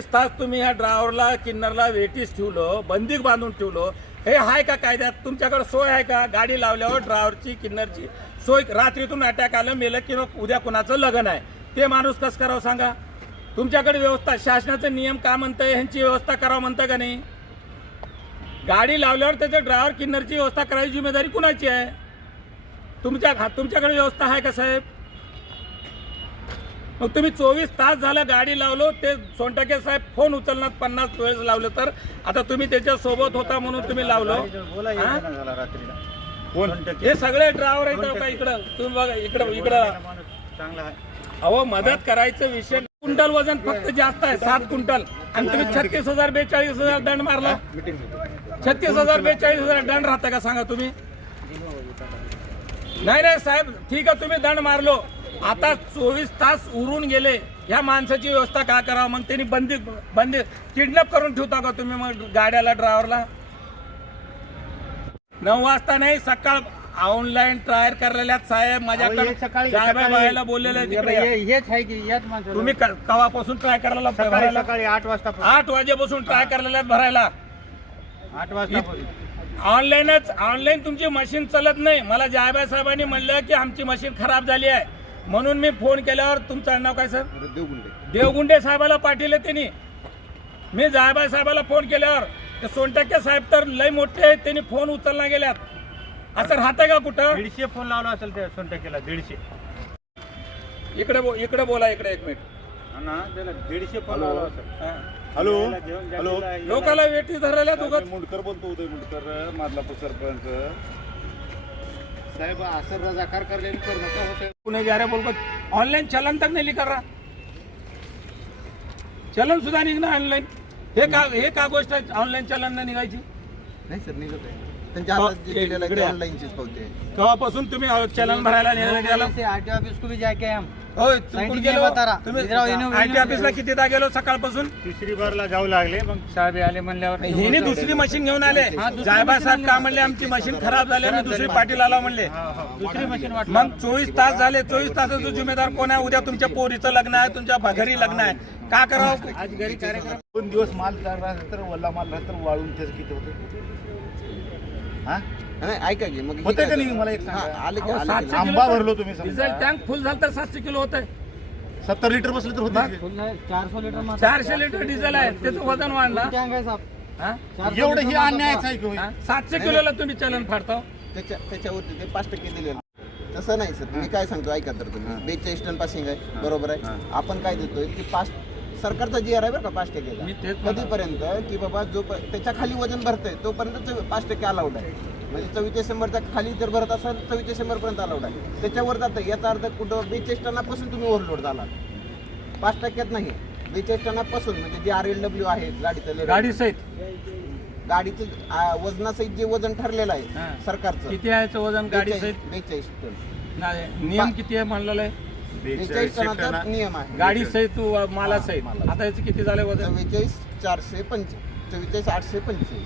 24 तास तुम्ही ह्या ड्रायव्हरला किन्नरला वेटीस ठेवलं, बंदीक बांधून ठेवलं, हे आहे का कायद्यात? तुमच्याकडे सोय आहे का? गाडी लावल्यावर ड्रायव्हरची किन्नरची सोय, रात्रीतून अटॅक आलं मेलं किंवा उद्या कुणाचं लग्न आहे ते माणूस कसं करावं सांगा? तुमच्याकडे व्यवस्था, शासनाचा नियम का म्हणतंय, ह्यांची व्यवस्था करावं म्हणतं का नाही? गाडी लावल्यावर त्याच्या ड्रायव्हर किन्नरची व्यवस्था करायची जिम्मेदारी कुणाची आहे? तुमच्याकडे व्यवस्था आहे का साहेब? मग तुम्ही 24 तास झालं गाडी लावलो, ते सोनटके साहेब फोन उचलणार 50 वेळेस लावलं, तर आता तुम्ही त्याच्या सोबत होता म्हणून तुम्ही लावलो. हे सगळे ड्रायव्हर आहेत का इकडं? तुम्ही बघा इकडं अहो, मदत करायचं विषय. क्विंटल वजन फक्त जास्त आहे, 7 क्विंटल, आणि तुम्ही 36,000 42,000 दंड मारला. 36,000 42,000 दंड राहता का सांगा तुम्ही? नाही साहेब, ठीक आहे, तुम्ही दंड मारलो, आता 24 तास उरून गेले, ह्या माणसाची व्यवस्था का करावं? मग त्यांनी बंदी किडनॅप करून ठेवता का तुम्ही मग गाड्याला, ड्रायव्हरला? 9 वाजता नाही, सकाळ ऑनलाईन ट्रायल करलेल्या साहेब माझ्याकडे व्हायला बोललेलं. तुम्ही कवापासून ट्राय करायला? सकाळी 8 वाजता, 8 वाजेपासून ट्राय करलेल्या भरायला. 8 वाजता ऑनलाईन तुमची मशीन चालत नाही. मला जायबाई साहेबांनी म्हणलं की आमची मशीन खराब झाली आहे, म्हणून मी फोन केल्यावर, तुमचं नाव काय सर? देवगुंडे साहेबाला पाठवले त्यांनी. मी जायबाई साहेबाला फोन केल्यावर ते सोनटके साहेब तर लय मोठे आहेत, त्यांनी फोन उचलला गेल्यात. असं राहतंय का कुठं? 150 फोन लावला असेल त्या सोनटकेला. 150. इकडे बोला, इकडे 1 मिनिट. ना त्याला 150 फोन लावला असेल. हॅलो लोकाला वेटी धरायला दोघं. मुंडकर बोलतो, उदय मुंडकर, मादलापूर सरपंच साहेब. असं रजाकार करले पुणे जा रहे बोलकर ऑनलाइन चलन तक नहीं लिखा रहा. चलन सुद्धा निघणं ऑनलाईन. हे का गोष्ट आहे ऑनलाईन चलन न निघायची? नाही सर, निघत आहे. त्यांच्या हातात जे दिलेलं आहे ते ऑनलाईनचीच पावती आहे. केव्हापासून तुम्ही चलन भरायला गेला? आरटीओ ऑफिस को भी जाके हम. होय, तुम्ही आयटी ऑफिसला कितीदा गेलो सकाळपासून? तिसरी बारला जाऊ लागले, मग साहेब आले म्हणल्यावर हिने दुसरी मशीन घेऊन आले. जायबा साहेब का म्हणले आमची मशीन खराब झाली आणि दुसरी पाटील आला म्हणले. दुसरी मशीन वाटली. मग 24 तास झाले. 24 तासाचा जिम्मेदार कोण आहे? उद्या तुमच्या पोरीचं लग्न आहे, तुमच्या घरी लग्न आहे, का करावं? आज घरी कार्यक्रम. 2 दिवस माल लागला तर वल्ला माल राहत तर वाळून त्याचं किती होतं? हा, नाही ऐका की मग होतंय का नाही? मला एक हा, सांगा. आले की आले 700 की. किलो आंबा भरलो तुम्ही समजा. डिझेल टँक फुल झालं तर 700 किलो होत आहे. 70 लिटर बसले तर होते. 400 लिटर 400 लिटर डिझेल आहे, त्याचं वजन वाढलं. हा? एवढं हे अन्यायच आहे की होय? 700 किलोला तुम्ही चलन फाडता. त्याच्यावरती ते 5% दिलेलं. तसं नाही सर, मी काय सांगतो ऐका तर तुम्ही. 42 टन पासिंग आहे, बरोबर आहे. आपण काय देतोय की 5 सरकारचा GR आहे बरं का, 5% मी तेच कधीपर्यंत की बाबा जो त्याच्या खाली वजन भरतंय तोपर्यंत 5% अलाउड आहे. म्हणजे 24 डिसेंबरच्या खाली जर भरत असाल 24 डिसेंबरपर्यंत अलाउड आहे. त्याच्यावर जातं. याचा अर्थ कुठं 42 टनापासून तुम्ही ओव्हरलोड झाला, 5% नाही. 42 टनापासून म्हणजे जे RLW आहे गाडीचं, गाडी सहित गाडीचं वजनासहित जे वजन ठरलेलं आहे सरकारचं, किती आहे वजन गाडी सहित? 42 टन. नियम किती आहे म्हणलेलं आहे? 42 टनाचा नियम आहे गाडी सहित माला सहित. आता याचं किती झालं वजन? 44,825.